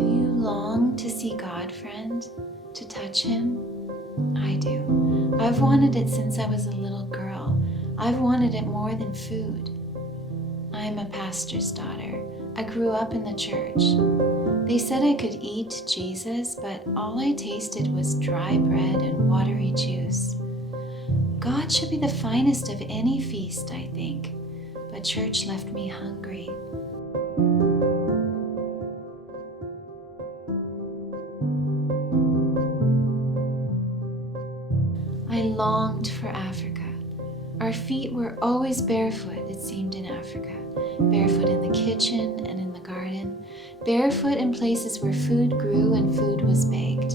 Do you long to see God, friend? To touch Him? I do. I've wanted it since I was a little girl. I've wanted it more than food. I'm a pastor's daughter. I grew up in the church. They said I could eat Jesus, but all I tasted was dry bread and watery juice. God should be the finest of any feast, I think, but church left me hungry. I longed for Africa. Our feet were always barefoot, it seemed, in Africa. Barefoot in the kitchen and in the garden. Barefoot in places where food grew and food was baked.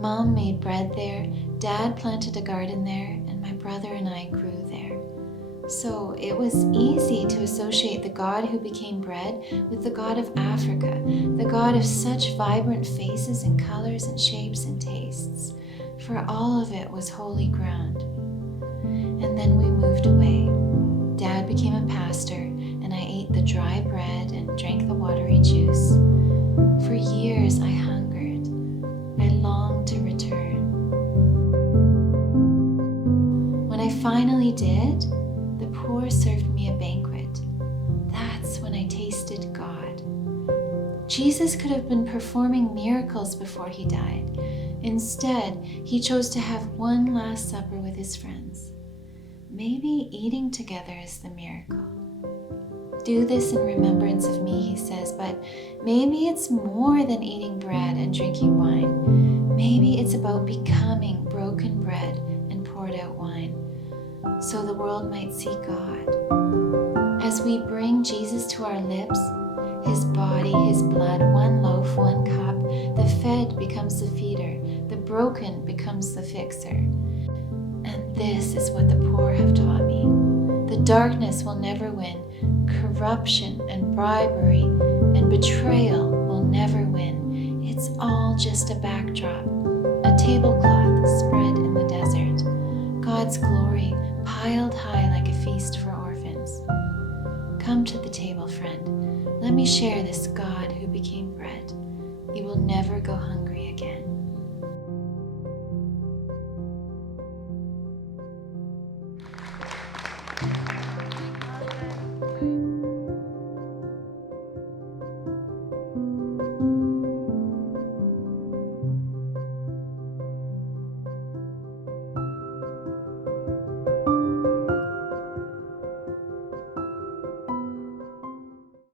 Mom made bread there, Dad planted a garden there, and my brother and I grew there. So it was easy to associate the God who became bread with the God of Africa, the God of such vibrant faces and colors and shapes and tastes, for all of it was holy ground. And then we moved away. Dad became a pastor, and I ate the dry bread and drank the watery juice. For years I hungered. I longed to return. When I finally did, the poor served me a banquet. That's when I tasted God. Jesus could have been performing miracles before He died. Instead, He chose to have one last supper with His friends. Maybe eating together is the miracle. Do this in remembrance of me, He says, but maybe it's more than eating bread and drinking wine. Maybe it's about becoming broken bread and poured out wine, so the world might see God. As we bring Jesus to our lips, His body, His blood, one loaf, one cup, the fed becomes the feeder, the broken becomes the fixer. And this is what the poor have taught me. The darkness will never win. Corruption and bribery and betrayal will never win. It's all just a backdrop, a tablecloth spread in the desert. God's glory piled high like a feast for orphans. Come to the table, friend. Let me share this God who became bread. You will never go hungry again.